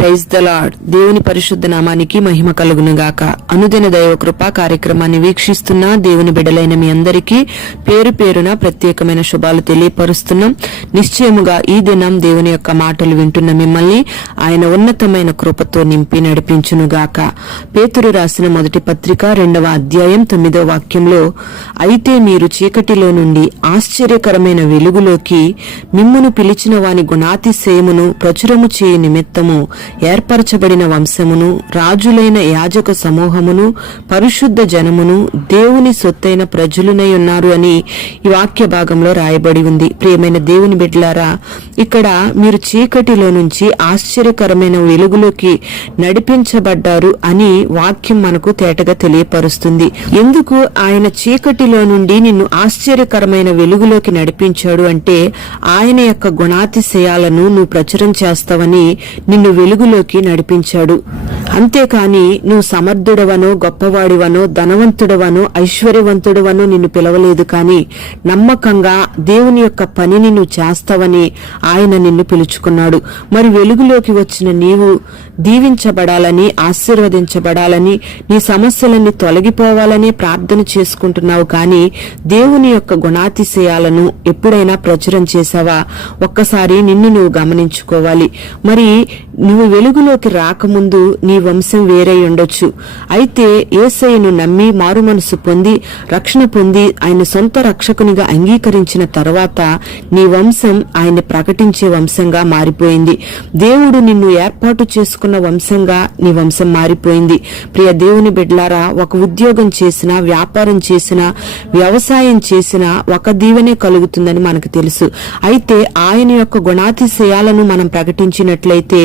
Praise the lord. దేవుని పరిశుద్ధ నామానికి మహిమ కలుగును గాక. అనుదిన దైవ కృపా కార్యక్రమాన్ని వీక్షిస్తున్న దేవుని బిడ్డలైన మీ అందరికీ పేరు పేరున ప్రత్యేకమైన శుభాలు తెలియపరుస్తున్నాం. నిశ్చయముగా ఈ దినం దేవుని యొక్క మాటలు వింటున్న మిమ్మల్ని ఆయన ఉన్నతమైన కృపతో నింపి నడిపించును గాక. పేతురు రాసిన మొదటి పత్రిక 2వ అధ్యాయం 9వ వాక్యంలో, అయితే మీరు చీకటిలో నుండి ఆశ్చర్యకరమైన వెలుగులోకి మిమ్మును పిలిచిన వాని గుణాతిశయమును ప్రచురము చేయ నిమిత్తము ఏర్పరచబడిన వంశమును, రాజులైన యాజక సమూహమును, పరిశుద్ధ జనమును, దేవుని సొత్తైన ప్రజలునై ఉన్నారు అని ఈ వాక్య భాగంలో రాయబడి ఉంది. ప్రియమైన దేవుని బిడ్డలారా, ఇక్కడ మీరు చీకటిలో నుంచి ఆశ్చర్యకరమైన వెలుగులోకి నడిపించబడ్డారు అని వాక్యం మనకు తేటగా తెలియపరుస్తుంది. ఎందుకు ఆయన చీకటిలో నుండి నిన్ను ఆశ్చర్యకరమైన వెలుగులోకి నడిపించాడు అంటే, ఆయన యొక్క గుణాతిశయాలను నువ్వు ప్రచురం చేస్తావని నిన్ను వెలుగులోకి నడిపించాడు. అంతేకాని నువ్వు సమర్థుడవనో, గొప్పవాడివనో, ధనవంతుడవనో, ఐశ్వర్యవంతుడవనో నిన్ను పిలవలేదు. కానీ నమ్మకంగా దేవుని యొక్క పనిని నువ్వు చేస్తావని ఆయన నిన్ను పిలుచుకున్నాడు. మరి వెలుగులోకి వచ్చిన నీవు దీవించబడాలని, ఆశీర్వదించబడాలని, నీ సమస్యలన్నీ తొలగిపోవాలని ప్రార్థన చేసుకుంటున్నావు. కానీ దేవుని యొక్క గుణాతిశయాలను ఎప్పుడైనా ప్రచురం చేశావా? ఒక్కసారి నిన్ను నువ్వు గమనించుకోవాలి. మరి నువ్వు వెలుగులోకి రాకముందు నీ వంశం వేరే ఉండొచ్చు. అయితే యేసయ్యను నమ్మి మారు మనసు పొంది రక్షణ పొంది ఆయన సొంత రక్షకునిగా అంగీకరించిన తర్వాత నీ వంశం ఆయన్ని ప్రకటించే వంశంగా మారిపోయింది. దేవుడు నిన్ను ఏర్పాటు చేసుకున్న వంశంగా నీ వంశం మారిపోయింది. ప్రియ దేవుని బిడ్డలారా, ఒక ఉద్యోగం చేసినా, వ్యాపారం చేసినా, వ్యవసాయం చేసినా ఒక దీవెనే కలుగుతుందని మనకు తెలుసు. అయితే ఆయన యొక్క గుణాతిశయాలను మనం ప్రకటించినట్లయితే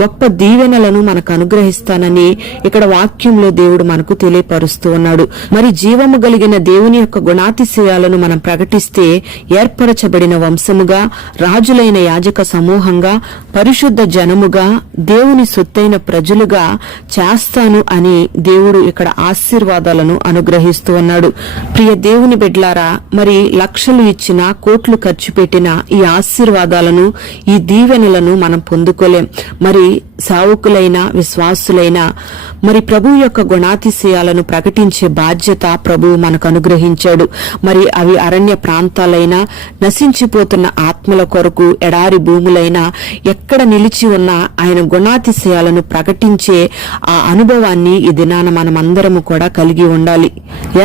గొప్ప దీవెనలను మనకు అనుగ్రహిస్తానని ఇక్కడ వాక్యంలో దేవుడు మనకు తెలియపరుస్తూ ఉన్నాడు. మరి జీవము కలిగిన దేవుని యొక్క గుణాతిశయాలను మనం ప్రకటిస్తే ఏర్పరచబడిన వంశముగా, రాజులైన యాజక సమూహంగా, పరిశుద్ధ జనముగా, దేవుని సొత్తైన ప్రజలుగా చేస్తాను అని దేవుడు ఇక్కడ ఆశీర్వాదాలను అనుగ్రహిస్తూ ఉన్నాడు. ప్రియ దేవుని బిడ్డలారా, మరి లక్షలు ఇచ్చినా, కోట్లు ఖర్చు పెట్టినా ఈ ఆశీర్వాదాలను, ఈ దీవెనలను మనం పొందుకోలేం. మరి సావుకులైన, విశ్వాసులైన మరి ప్రభు యొక్క గుణాతిశయాలను ప్రకటించే బాధ్యత ప్రభువు మనకు అనుగ్రహించాడు. మరి అవి అరణ్య ప్రాంతాలైనా, నశించిపోతున్న ఆత్మల కొరకు ఎడారి భూములైనా, ఎక్కడ నిలిచి ఉన్న ఆయన గుణాతిశయాలను ప్రకటించే ఆ అనుభవాన్ని ఈ దినాన మనమందరము కూడా కలిగి ఉండాలి.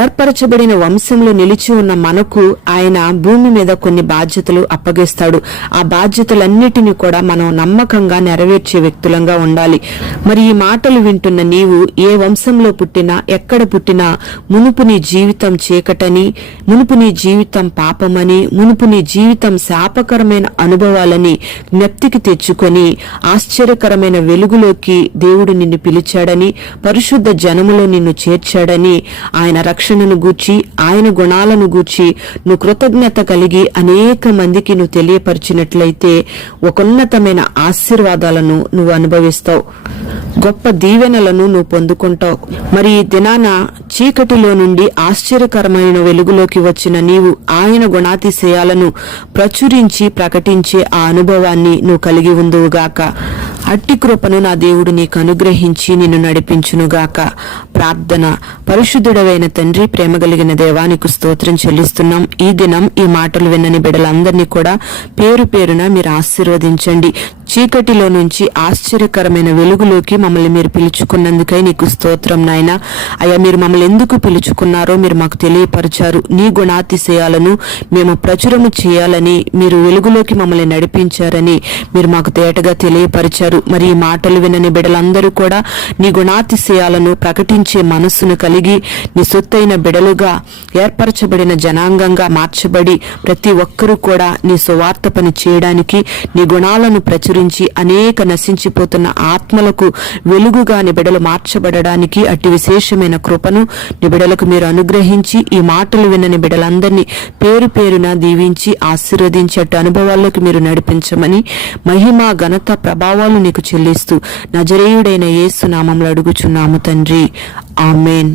ఏర్పరచబడిన వంశంలో నిలిచి ఉన్న మనకు ఆయన భూమి మీద కొన్ని బాధ్యతలు అప్పగిస్తాడు. ఆ బాధ్యతలన్నిటినీ కూడా మనం నమ్మకంగా నెరవేర్చే వ్యక్తులంగా ఉండాలి. మరి ఈ మాటలు వింటున్న నీవు ఏ వంశంలో పుట్టినా, ఎక్కడ పుట్టినా, మునుపు నీ జీవితం చీకటని, మునుపు నీ జీవితం పాపమని, మునుపు నీ జీవితం శాపకరమైన అనుభవాలని జ్ఞప్తికి తెచ్చుకొని ఆశ్చర్యకరమైన వెలుగులోకి దేవుడు నిన్ను పిలిచాడని, పరిశుద్ధ జనములో నిన్ను చేర్చాడని, ఆయన రక్షణను గూర్చి, ఆయన గుణాలను గూర్చి నువ్వు కృతజ్ఞత కలిగి అనేక మందికి నువ్వు తెలియపరిచినట్లయితే ఒక ఉన్నతమైన ఆశీర్వాదాలను నువ్వు అనుభవిస్తావు, గొప్ప దీవెనలను నువ్వు పొందుకుంటావు. మరి ఈ దినాన చీకటిలో నుండి ఆశ్చర్యకరమైన వెలుగులోకి వచ్చిన నీవు ఆయన గుణాతిశయాలను ప్రచురించి ప్రకటించే ఆ అనుభవాన్ని నువ్వు కలిగి ఉందువుగాక. అట్టి కృపను నా దేవుడు నీకు అనుగ్రహించి నిన్ను నడిపించునుగాక. ప్రార్థన. పరిశుద్ధుడవైన తండ్రి, ప్రేమ కలిగిన దేవానికి స్తోత్రం చెల్లిస్తున్నాం. ఈ దినం ఈ మాటలు విన్నని బిడ్డలందరినీ కూడా పేరు పేరున మీరు ఆశీర్వదించండి. చీకటిలో నుంచి ఆశ్చర్యకరమైన వెలుగులోకి మమ్మల్ని మీరు పిలుచుకున్నందుకై నీకు స్తోత్రం నాయన. అయ్యా, మీరు మమ్మల్ని ఎందుకు పిలుచుకున్నారో మీరు మాకు తెలియపరిచారు. నీ గుణాతిశయాలను మేము ప్రచురము చేయాలని, మీరు వెలుగులోకి మమ్మల్ని నడిపించారని మీరు మాకు తేటగా తెలియపరిచారు. మరి ఈ మాటలు వినని బిడ్డలందరూ కూడా నీ గుణాతిశయాలను ప్రకటించే మనస్సును కలిగి నీ సొత్తైన బిడలుగా, ఏర్పరచబడిన జనాంగంగా మార్చబడి ప్రతి ఒక్కరూ కూడా నీ సువార్త పని చేయడానికి, నీ గుణాలను ప్రచురించి అనేక నశించిపోతున్న ఆత్మలకు వెలుగుగా నీ బిడలు మార్చబడడానికి అట్టి విశేషమైన కృపను నీ బిడలకు మీరు అనుగ్రహించి ఈ మాటలు విన్నని బిడలందరినీ పేరు పేరున దీవించి ఆశీర్వదించి అట్టి అనుభవాల్లోకి మీరు నడిపించమని మహిమ, ఘనత, ప్రభావాలు నీకు చెల్లిస్తూ నజరేయుడైన యేసు నామములో అడుగుచున్నాము తండ్రి. ఆమేన్.